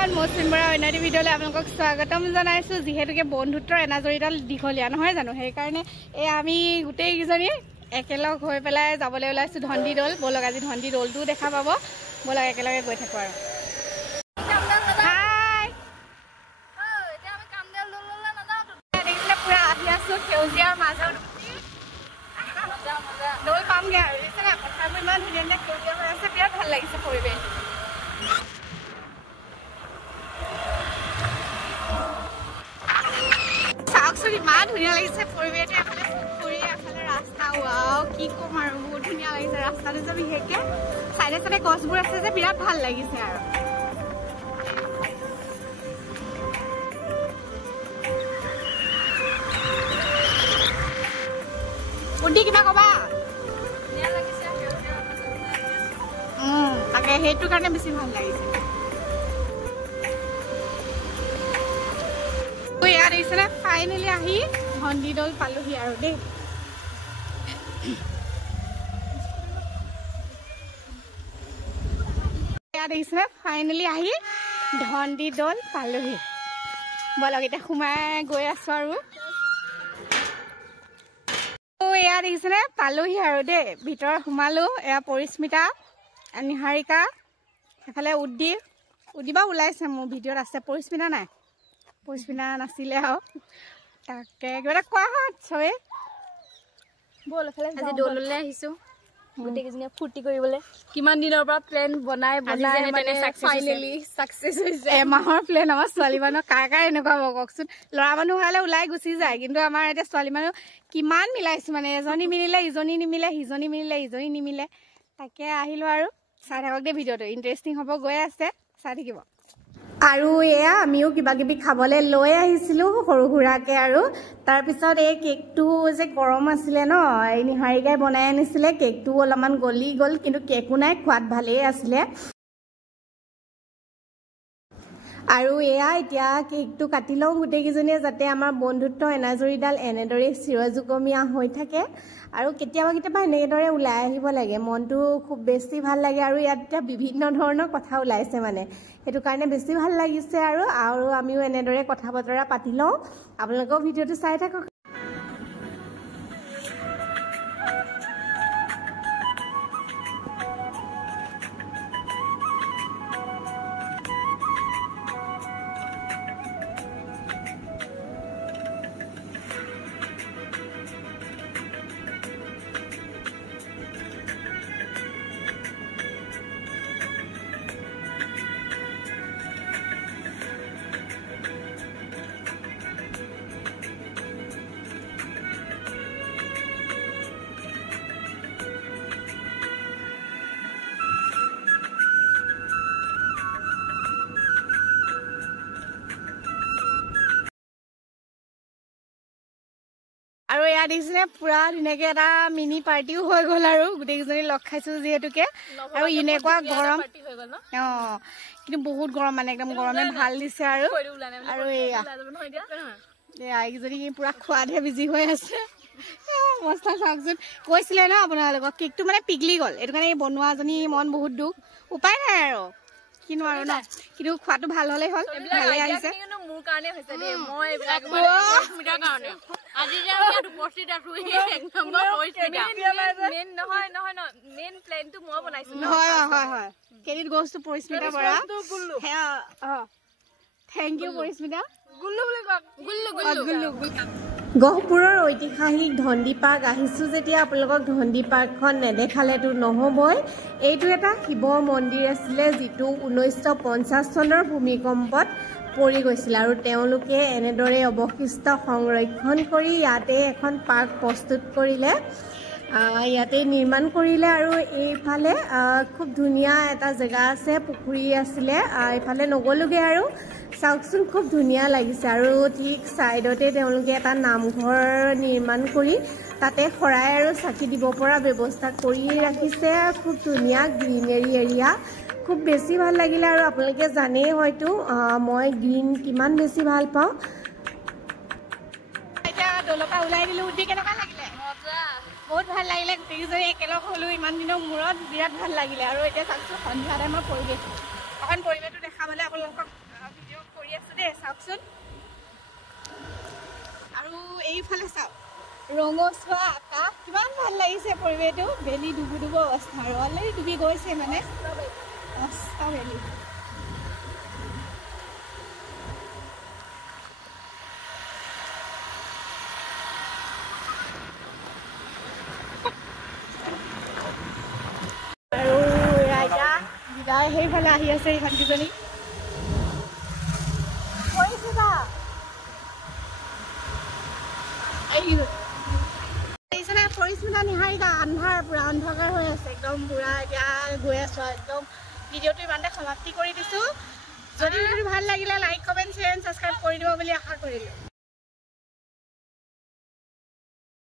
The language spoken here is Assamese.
এভৰিৱান মৌচুমীৰ অন্য ভিডিঅ'লৈ আপোনালোকক স্বাগতম জনাইছোঁ যিহেতুকে বন্ধুত্বৰ এনাজৰীডাল দীঘলীয়া নহয় জানো সেইকাৰণে আমি গোটেইকেইজনী একেলগ হৈ পেলাই যাবলৈ ওলাইছোঁ ধন্দি দৌল ব'লক আজি ধন্দি দৌলটোও দেখা পাব ব'লক একেলগে গৈ থাকোঁ আৰু পুৰা আহি আছোঁ সেউজীয়াৰ মাজত দৌল পামগৈ আৰু কথাবোৰ ইমান ধুনীয়া ধুনীয়া সেউজীয়া হৈ আছে বিৰাট ভাল লাগিছে পৰিৱেশ ইমান ধুনীয়া লাগিছে পৰিৱেশটো এফালে পুখুৰী এফালে ৰাস্তা ৱাও কি ক'ম আৰু বহুত ধুনীয়া লাগিছে ৰাস্তাটো যে বিশেষকৈ চাইডে চাইডে গছবোৰ আছে যে বিৰাট ভাল লাগিছে আৰু বুদ্ধি কিবা ক'বা তাকে সেইটো কাৰণে বেছি ভাল লাগিছে ইয়াত আহিছিলে ফাইনেলি আহি ধন্দি দৌল পালোহি আৰু দেই ইয়াত আহিছিলে ফাইনেলি আহি ধন্দি দৌল পালোহি ব'লক এতিয়া সোমাই গৈ আছো আৰু ইয়াত আহিছিলে পালোহি আৰু দেই ভিতৰত সোমালো এয়া পৰিস্মিতা নিহাৰিকা সেইফালে উদ্দীপা ওলাইছে মোৰ ভিডিঅ'ত আছে পৰিস্মিতা নাই পৰিস্মিতা নাছিলে আৰু তাকে কিবা এটা কোৱা হয় চবেই ব'ল এফালে আজি দৌললৈ আহিছোঁ গোটেইকেইজনীয়ে ফূৰ্তি কৰিবলৈ কিমান দিনৰ পৰা প্লেন বনাই মানে ফাইনেলি ছাকচেছ হৈছে এমাহৰ প্লেন আমাৰ ছোৱালী মানুহ কাৰ এনেকুৱা হ'ব কওকচোন ল'ৰা মানুহ হ'লে ওলাই গুচি যায় কিন্তু আমাৰ এতিয়া ছোৱালী মানুহ কিমান মিলাইছোঁ মানে এজনী মিলিলে ইজনী নিমিলে সিজনী মিলিলে ইজনী নিমিলে তাকে আহিলোঁ আৰু চাই থাকক দেই ভিডিঅ'টো ইণ্টাৰেষ্টিং হ'ব গৈ আছে চাই থাকিব আৰু এয়া আমিও কিবা কিবি খাবলৈ লৈ আহিছিলোঁ সৰু সুৰাকৈ আৰু তাৰপিছত এই কেকটো যে গৰম আছিলে ন এই নিহাৰিকাই বনাই আনিছিলে কেকটো অলপমান গলি গ'ল কিন্তু কেকো নাই খোৱাত ভালেই আছিলে আৰু এয়া এতিয়া কেকটো কাটি লওঁ গোটেইকেইজনীয়ে যাতে আমাৰ বন্ধুত্ব এনাজৰীডাল এনেদৰে চিৰযুগমীয়া হৈ থাকে আৰু কেতিয়াবা এনেদৰে ওলাই আহিব লাগে মনটো খুব বেছি ভাল লাগে আৰু ইয়াত এতিয়া বিভিন্ন ধৰণৰ কথা ওলাইছে মানে সেইটো কাৰণে বেছি ভাল লাগিছে আৰু আমিও এনেদৰে কথা বতৰা পাতি লওঁ আপোনালোকেও ভিডিঅ'টো চাই থাকক আৰু এয়া দেখিছিলে পুৰা ধুনীয়াকৈ এটা মিনি পাৰ্টিও হৈ গ'ল আৰু গোটেইকেইজনী লগ খাইছোঁ যিহেতুকে আৰু এনেকুৱা গৰম কিন্তু বহুত গৰম মানে একদম গৰমে ভাল দিছে আৰু এয়া এইকেইজনী পুৰা খোৱাতহে বিজি হৈ আছে অৱস্থা চাওকচোন কৈছিলে ন আপোনালোকক কেকটো মানে পিঘলি গ'ল এইটো কাৰণে এই বনোৱাজনী মন বহুত দুখ উপায় নাই আৰু কিনো আৰু ন কিন্তু খোৱাটো ভাল হ'লেই হ'ল ভালে আহিছে মোৰ কাৰণে হৈছে দেই মই এইবিলাক কাৰণে আজি যে আমি উপস্থিত আছো এক নম্বৰ হৈছে মেইন নহয় মেইন প্লেনটো মই বনাইছো হয় credit goes to Parismita Bora thank you Parismita Gullu বুলি কওক গুল্লু গহপুৰৰ ঐতিহাসিক ধন্দি পাৰ্ক আহিছোঁ যেতিয়া আপোনালোকক ধন্দি পাৰ্কখন নেদেখালেতো নহ'বই এইটো এটা শিৱ মন্দিৰ আছিলে যিটো 1950 চনৰ ভূমিকম্পত পৰি গৈছিল আৰু তেওঁলোকে এনেদৰে অৱশিষ্ট সংৰক্ষণ কৰি ইয়াতে এখন পাৰ্ক প্ৰস্তুত কৰিলে ইয়াতে নিৰ্মাণ কৰিলে আৰু এইফালে খুব ধুনীয়া এটা জেগা আছে পুখুৰী আছিলে এইফালে নগ'লোগৈ আৰু চাওকচোন খুব ধুনীয়া লাগিছে আৰু ঠিক ছাইডতে তেওঁলোকে এটা নামঘৰ নিৰ্মাণ কৰি তাতে শৰাই আৰু চাকি দিব পৰা ব্যৱস্থা কৰি ৰাখিছে খুব ধুনীয়া গ্ৰীনেৰী এৰিয়া খুব বেছি ভাল লাগিলে আৰু আপোনালোকে জানেই হয়তো মই গ্ৰীণ কিমান বেছি ভাল পাওঁ এতিয়া দলপা ওলাই দিলোঁ উঠি কেনেকুৱা লাগিলে বহুত ভাল লাগিলে গোটেইকেইজনী একেলগ হ'লোঁ ইমান দিনৰ মূৰত বিৰাট ভাল লাগিলে আৰু এতিয়া চাওকচোন সন্ধিয়া টাইমৰ পৰিৱেশ অকণ পৰিৱেশটো দেখাবলৈ আপোনালোকক চাওকচোন আৰু এইফালে চাওক ৰঙচুৱা আকাশ কিমান ভাল লাগিছে পৰিৱেশটো বেলি ডুবু ডুবু অৱস্থা আৰু অলৰেডি ডুবি গৈছে মানে অস্তা বেলি আৰু ৰাজা বিদায় সেইফালে আহি আছে এইখন কিজনী পৰিস্মিতা নিহাৰিকা আন্ধাৰ পুৰা অন্ধকাৰ হৈ আছে একদম পুৰা এতিয়া গৈ আছো একদম ভিডিঅ'টো ইমানতে সমাপ্তি কৰি দিছো যদি ভিডিঅ'টো ভাল লাগিলে like comment share and subscribe কৰি দিব বুলি আশা কৰিলোঁ